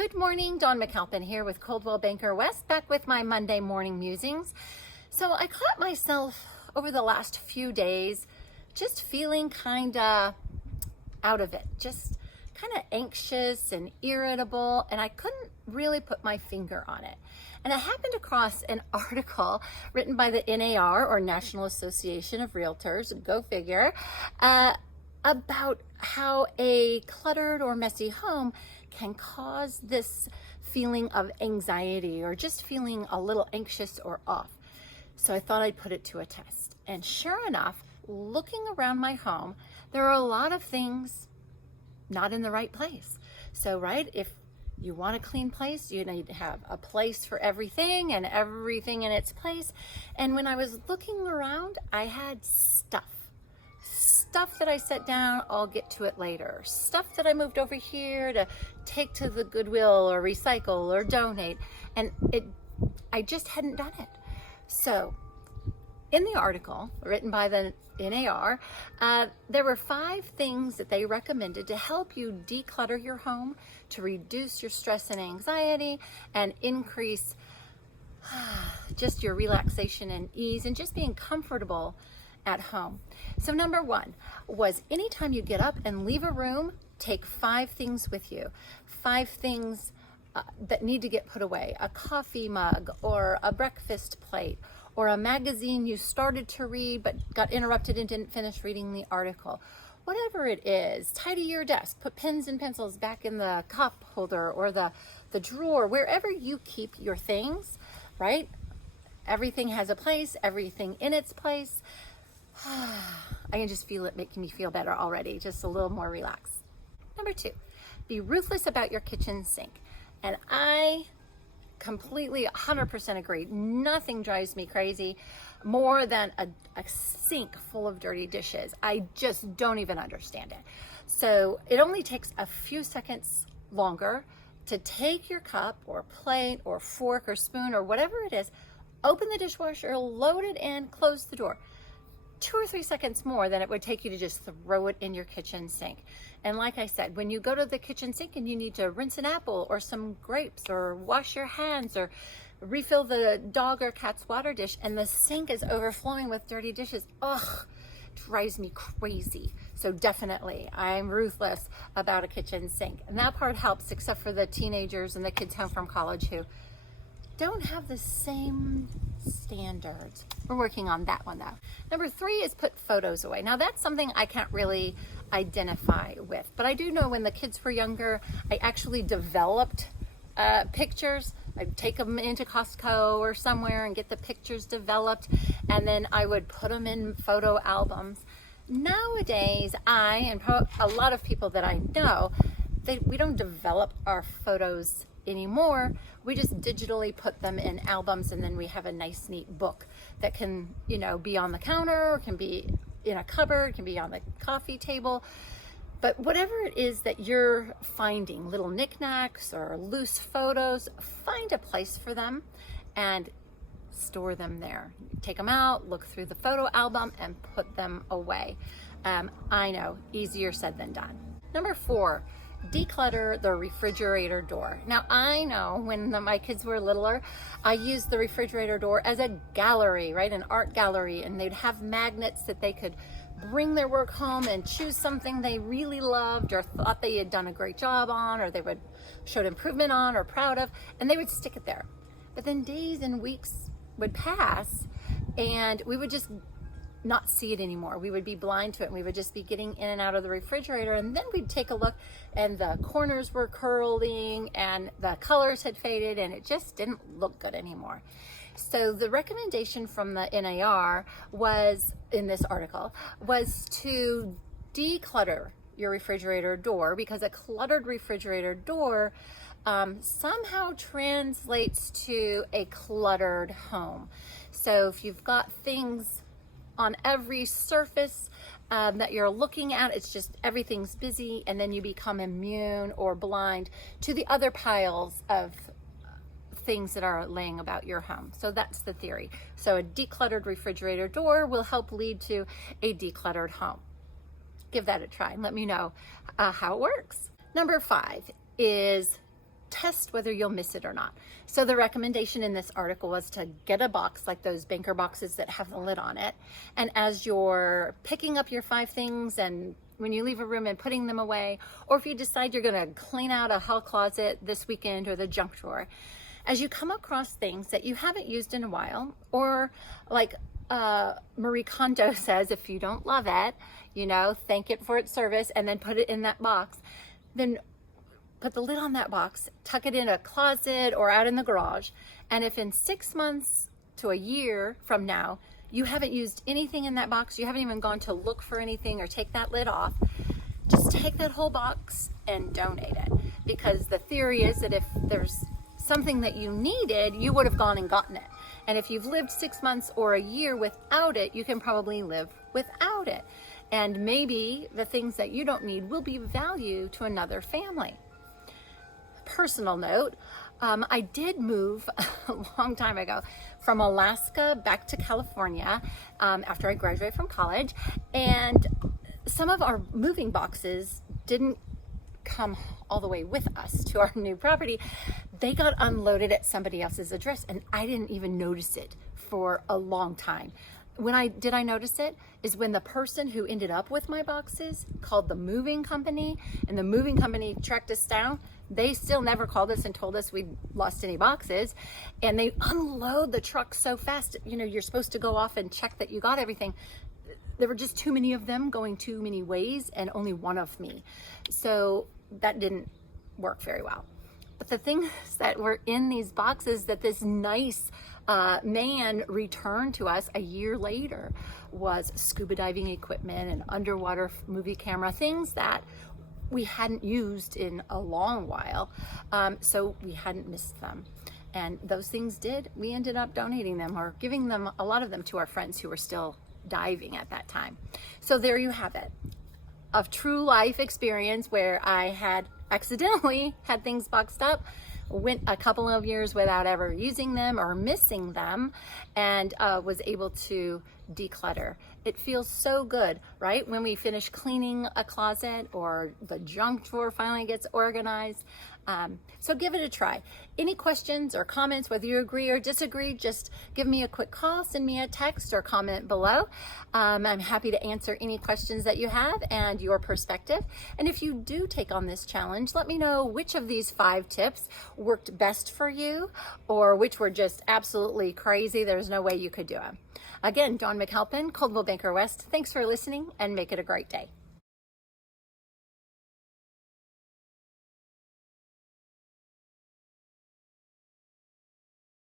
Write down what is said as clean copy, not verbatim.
Good morning, Dawn McAlpine here with Coldwell Banker West, back with my Monday morning musings. So I caught myself over the last few days just feeling kind of out of it, just kind of anxious and irritable, and I couldn't really put my finger on it. And I happened across an article written by the NAR, or National Association of Realtors, go figure, about how a cluttered or messy home can cause this feeling of anxiety or just feeling a little anxious or off. So I thought I'd put it to a test. And sure enough, looking around my home, there are a lot of things not in the right place. So, right, if you want a clean place, you need to have a place for everything and everything in its place. And when I was looking around, I had stuff that I set down, I'll get to it later. Stuff that I moved over here to take to the Goodwill or recycle or donate. And I just hadn't done it. So in the article written by the NAR, there were 5 things that they recommended to help you declutter your home, to reduce your stress and anxiety, and increase just your relaxation and ease and just being comfortable at home. So number 1 was, anytime you get up and leave a room, take 5 things with you. 5 things that need to get put away. A coffee mug or a breakfast plate or a magazine you started to read but got interrupted and didn't finish reading the article. Whatever it is, tidy your desk, put pens and pencils back in the cup holder or the drawer, wherever you keep your things, right? Everything has a place, everything in its place. I can just feel it making me feel better already, just a little more relaxed. Number 2, be ruthless about your kitchen sink. And I completely 100% agree. Nothing drives me crazy more than a sink full of dirty dishes. I just don't even understand it. So it only takes a few seconds longer to take your cup or plate or fork or spoon or whatever it is, open the dishwasher, load it in, close the door. 2 or 3 seconds more than it would take you to just throw it in your kitchen sink. And like I said, when you go to the kitchen sink and you need to rinse an apple or some grapes or wash your hands or refill the dog or cat's water dish and the sink is overflowing with dirty dishes, drives me crazy. So definitely, I'm ruthless about a kitchen sink. And that part helps, except for the teenagers and the kids home from college who don't have the same standards. We're working on that one though. Number 3 is put photos away. Now that's something I can't really identify with, but I do know when the kids were younger, I actually developed pictures. I'd take them into Costco or somewhere and get the pictures developed, and then I would put them in photo albums. Nowadays, and a lot of people that I know, we don't develop our photos anymore. We just digitally put them in albums, and then we have a nice neat book that can, be on the counter, or can be in a cupboard, can be on the coffee table. But whatever it is that you're finding, little knickknacks or loose photos, find a place for them and store them there. Take them out, look through the photo album, and put them away. I know, easier said than done. Number 4, declutter the refrigerator door. Now I know when my kids were littler, I used the refrigerator door as a gallery, right? An art gallery, and they'd have magnets that they could bring their work home and choose something they really loved or thought they had done a great job on, or they would showed improvement on or proud of, and they would stick it there. But then days and weeks would pass and we would just not see it anymore. We would be blind to it, and we would just be getting in and out of the refrigerator, and then we'd take a look and the corners were curling and the colors had faded and it just didn't look good anymore. So the recommendation from the NAR was, in this article, was to declutter your refrigerator door, because a cluttered refrigerator door somehow translates to a cluttered home. So if you've got things on every surface that you're looking at, it's just everything's busy, and then you become immune or blind to the other piles of things that are laying about your home. So that's the theory. So a decluttered refrigerator door will help lead to a decluttered home. Give that a try and let me know how it works. Number 5 is test whether you'll miss it or not. So the recommendation in this article was to get a box like those banker boxes that have the lid on it. And as you're picking up your 5 things and when you leave a room and putting them away, or if you decide you're going to clean out a hall closet this weekend or the junk drawer, as you come across things that you haven't used in a while, or like Marie Kondo says, if you don't love it, thank it for its service and then put it in that box, then put the lid on that box, tuck it in a closet or out in the garage. And if in 6 months to a year from now, you haven't used anything in that box, you haven't even gone to look for anything or take that lid off, just take that whole box and donate it. Because the theory is that if there's something that you needed, you would have gone and gotten it. And if you've lived 6 months or a year without it, you can probably live without it. And maybe the things that you don't need will be of value to another family. Personal note, I did move a long time ago from Alaska back to California after I graduated from college, and some of our moving boxes didn't come all the way with us to our new property. They got unloaded at somebody else's address, and I didn't even notice it for a long time. When I notice it is when the person who ended up with my boxes called the moving company, and the moving company tracked us down. They still never called us and told us we'd lost any boxes, and they unload the truck so fast. You're supposed to go off and check that you got everything. There were just too many of them going too many ways and only one of me. So that didn't work very well. But the things that were in these boxes that this nice man returned to us a year later was scuba diving equipment and underwater movie camera, things that we hadn't used in a long while, so we hadn't missed them. And those things we ended up donating them or giving them, a lot of them, to our friends who were still diving at that time. So there you have it. A true life experience where I had accidentally had things boxed up, went a couple of years without ever using them or missing them, and was able to declutter. It feels so good, right? When we finish cleaning a closet or the junk drawer finally gets organized. So give it a try. Any questions or comments, whether you agree or disagree, just give me a quick call, send me a text, or comment below. I'm happy to answer any questions that you have and your perspective. And if you do take on this challenge, let me know which of these 5 tips worked best for you, or which were just absolutely crazy. There's no way you could do them. Again, Dawn McAlpine, Coldwell Banker West. Thanks for listening, and make it a great day.